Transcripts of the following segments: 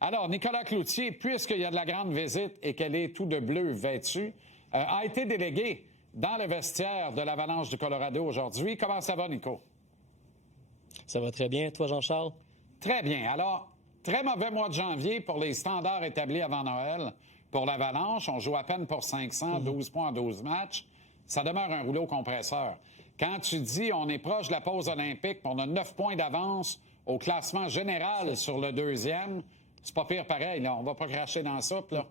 Alors, Nicolas Cloutier, puisqu'il y a de la grande visite et qu'elle est tout de bleu vêtue, a été délégué dans le vestiaire de l'Avalanche du Colorado aujourd'hui. Comment ça va, Nico? Ça va très bien. Toi, Jean-Charles? Très bien. Alors, très mauvais mois de janvier pour les standards établis avant Noël pour l'Avalanche. On joue à peine pour 500, 12 points en 12 matchs. Ça demeure un rouleau compresseur. Quand tu dis on est proche de la pause olympique, on a 9 points d'avance au classement général sur le deuxième, c'est pas pire pareil. Là. On va pas cracher dans la soupe, là.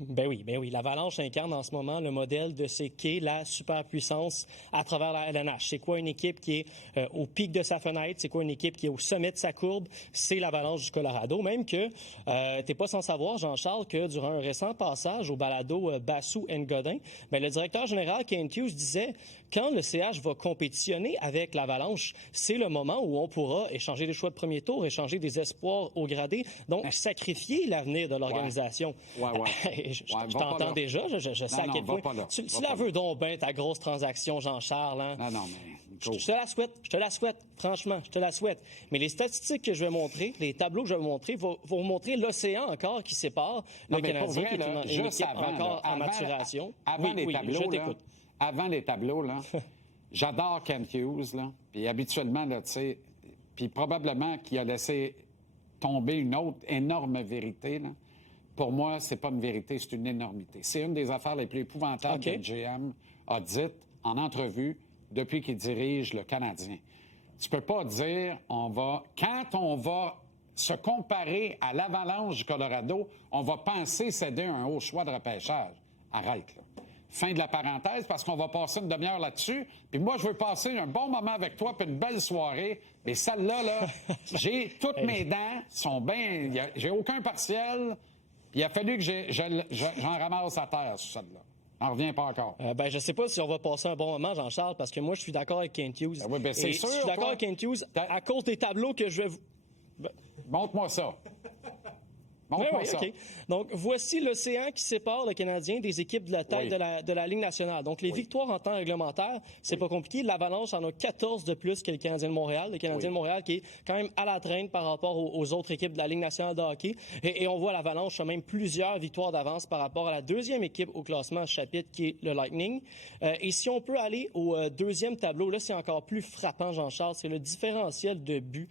Ben oui. L'Avalanche incarne en ce moment le modèle de ce qu'est la superpuissance à travers la LNH. C'est quoi une équipe qui est au pic de sa fenêtre? C'est quoi une équipe qui est au sommet de sa courbe? C'est l'Avalanche du Colorado. Même que t'es pas sans savoir, Jean-Charles, que durant un récent passage au balado Bassou and Godin, le directeur général Kent Hughes disait quand le CH va compétitionner avec l'Avalanche, c'est le moment où on pourra échanger des choix de premier tour, échanger des espoirs au gradé, donc sacrifier l'avenir de l'organisation. Ouais. Je t'entends déjà, je sais à quel point. Tu la veux donc bien, ta grosse transaction, Jean-Charles. Hein? Non, mais... Je te la souhaite, franchement, je te la souhaite. Mais les statistiques que je vais montrer, les tableaux que je vais montrer, vont montrer l'océan encore qui sépare le Canadien, qui est une équipe encore en maturation. Avant les tableaux, là, j'adore Kent Hughes, là, puis habituellement, là, tu sais, puis probablement qu'il a laissé tomber une autre énorme vérité, là. Pour moi, c'est pas une vérité, c'est une énormité. C'est une des affaires les plus épouvantables que le GM a dites en entrevue depuis qu'il dirige le Canadien. Tu peux pas dire, quand on va se comparer à l'Avalanche du Colorado, on va penser céder un haut choix de repêchage. Arrête, là. Fin de la parenthèse, parce qu'on va passer une demi-heure là-dessus. Puis moi, je veux passer un bon moment avec toi, puis une belle soirée. Mais celle-là, là, j'ai toutes mes dents, sont bien... J'ai aucun partiel. Il a fallu que j'en ramasse à terre sur celle-là. On revient pas encore. Je sais pas si on va passer un bon moment, Jean-Charles, parce que moi, je suis d'accord avec Kent Hughes. C'est sûr, je suis d'accord avec Kent Hughes à cause des tableaux que je vais vous... Montre-moi ça. Ça. Okay. Donc, voici l'océan qui sépare le Canadien des équipes de la tête de la Ligue nationale. Donc, les victoires en temps réglementaire, c'est pas compliqué. L'Avalanche en a 14 de plus que le Canadien de Montréal. Le Canadien de Montréal qui est quand même à la traîne par rapport aux autres équipes de la Ligue nationale de hockey. Et on voit l'Avalanche a même plusieurs victoires d'avance par rapport à la deuxième équipe au classement chapitre qui est le Lightning. Et si on peut aller au deuxième tableau, là, c'est encore plus frappant, Jean-Charles, c'est le différentiel de but.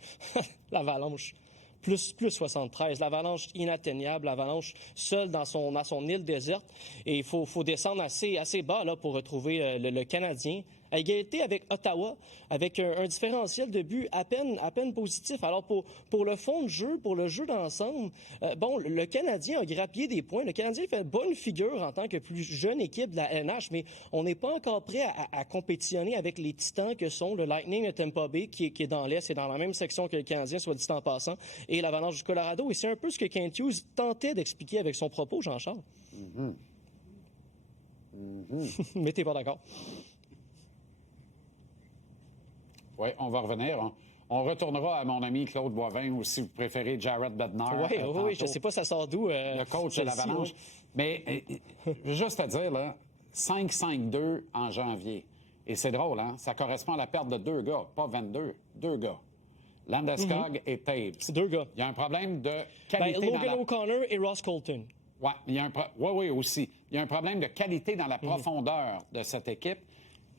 L'Avalanche. Plus 73. L'Avalanche inatteignable, l'Avalanche seule dans son île déserte. Et il faut descendre assez bas là pour retrouver le Canadien à égalité avec Ottawa, avec un différentiel de but à peine positif. Alors pour le fond de jeu, pour le jeu d'ensemble, le Canadien a grappillé des points. Le Canadien fait bonne figure en tant que plus jeune équipe de la LNH, mais on n'est pas encore prêt à compétitionner avec les titans que sont le Lightning de Tampa Bay, qui est dans l'Est et dans la même section que le Canadien, soit dit en passant, et l'Avalanche du Colorado. Et c'est un peu ce que Kent Hughes tentait d'expliquer avec son propos, Jean-Charles. Mais t'es pas d'accord? Oui, on va revenir. On retournera à mon ami Claude Boivin ou si vous préférez Jared Bednar. Oui, je ne sais pas ça sort d'où. Le coach de l'Avalanche. Mais juste à dire, là, 5-5-2 en janvier. Et c'est drôle, hein? Ça correspond à la perte de 2 gars, pas 22. 2 gars. Landeskog et Taves. C'est 2 gars. Il y a un problème de qualité Logan O'Connor et Ross Colton. Oui, aussi. Il y a un problème de qualité dans la profondeur de cette équipe.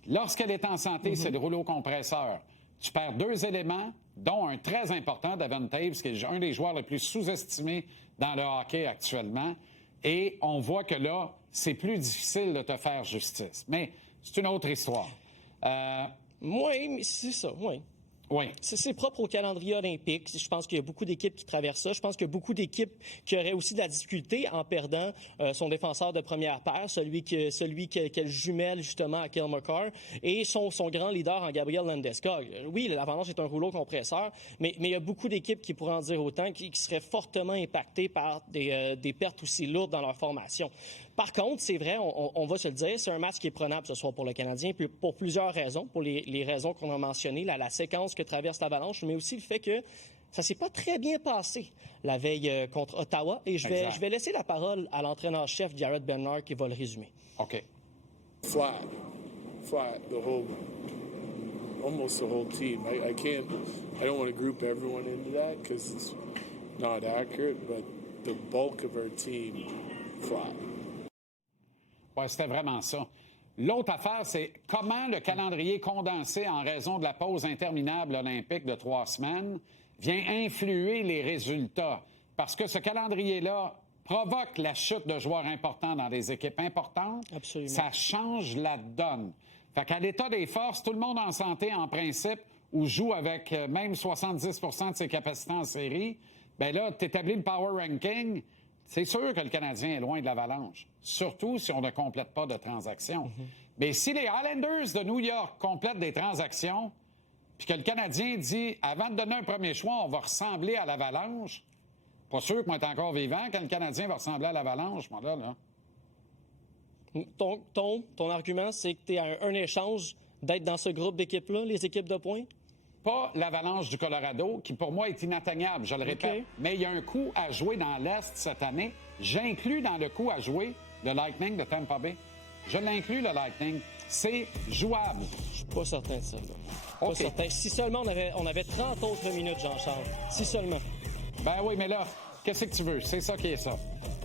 Lorsqu'elle est en santé, c'est le rouleau compresseur. Tu perds 2 éléments, dont un très important, Devon Taves, qui est un des joueurs les plus sous-estimés dans le hockey actuellement. Et on voit que là, c'est plus difficile de te faire justice. Mais c'est une autre histoire. Oui, mais c'est ça, oui. Oui. C'est propre au calendrier olympique. Je pense qu'il y a beaucoup d'équipes qui traversent ça. Je pense qu'il y a beaucoup d'équipes qui auraient aussi de la difficulté en perdant son défenseur de première paire, celui qu'elle jumelle justement à Cale Makar, et son grand leader en Gabriel Landeskog. Oui, l'Avalanche est un rouleau compresseur, mais il y a beaucoup d'équipes qui pourraient en dire autant, qui seraient fortement impactées par des pertes aussi lourdes dans leur formation. Par contre, c'est vrai, on va se le dire, c'est un match qui est prenable ce soir pour le Canadien, puis pour plusieurs raisons, pour les raisons qu'on a mentionnées, la séquence que traverse l'Avalanche, mais aussi le fait que ça s'est pas très bien passé la veille contre Ottawa. Et je vais laisser la parole à l'entraîneur-chef Jared Bednar qui va le résumer. OK. Flat, almost the whole team. I don't want to group everyone into that because not accurate, but the bulk of our team flat. Oui, c'était vraiment ça. L'autre affaire, c'est comment le calendrier condensé en raison de la pause interminable olympique de 3 semaines vient influer les résultats. Parce que ce calendrier-là provoque la chute de joueurs importants dans des équipes importantes. Absolument. Ça change la donne. Fait qu'à l'état des forces, tout le monde en santé, en principe, ou joue avec même 70 de ses capacités en série, bien là, tu établis le power ranking. C'est sûr que le Canadien est loin de l'Avalanche, surtout si on ne complète pas de transactions. Mais si les Islanders de New York complètent des transactions, puis que le Canadien dit, avant de donner un premier choix, on va ressembler à l'Avalanche, pas sûr qu'on est encore vivant quand le Canadien va ressembler à l'Avalanche, moi, là. Ton argument, c'est que tu es à un échange d'être dans ce groupe d'équipes-là, les équipes de points? Pas l'Avalanche du Colorado, qui pour moi est inatteignable, je le répète. OK. Mais il y a un coup à jouer dans l'Est cette année. J'inclus dans le coup à jouer le Lightning de Tampa Bay. Je l'inclus, le Lightning. C'est jouable. Je suis pas certain de ça. Là. Pas OK. certain. Si seulement on avait 30 autres minutes, Jean-Charles. Si seulement. Ben oui, mais là, qu'est-ce que tu veux? C'est ça qui est ça.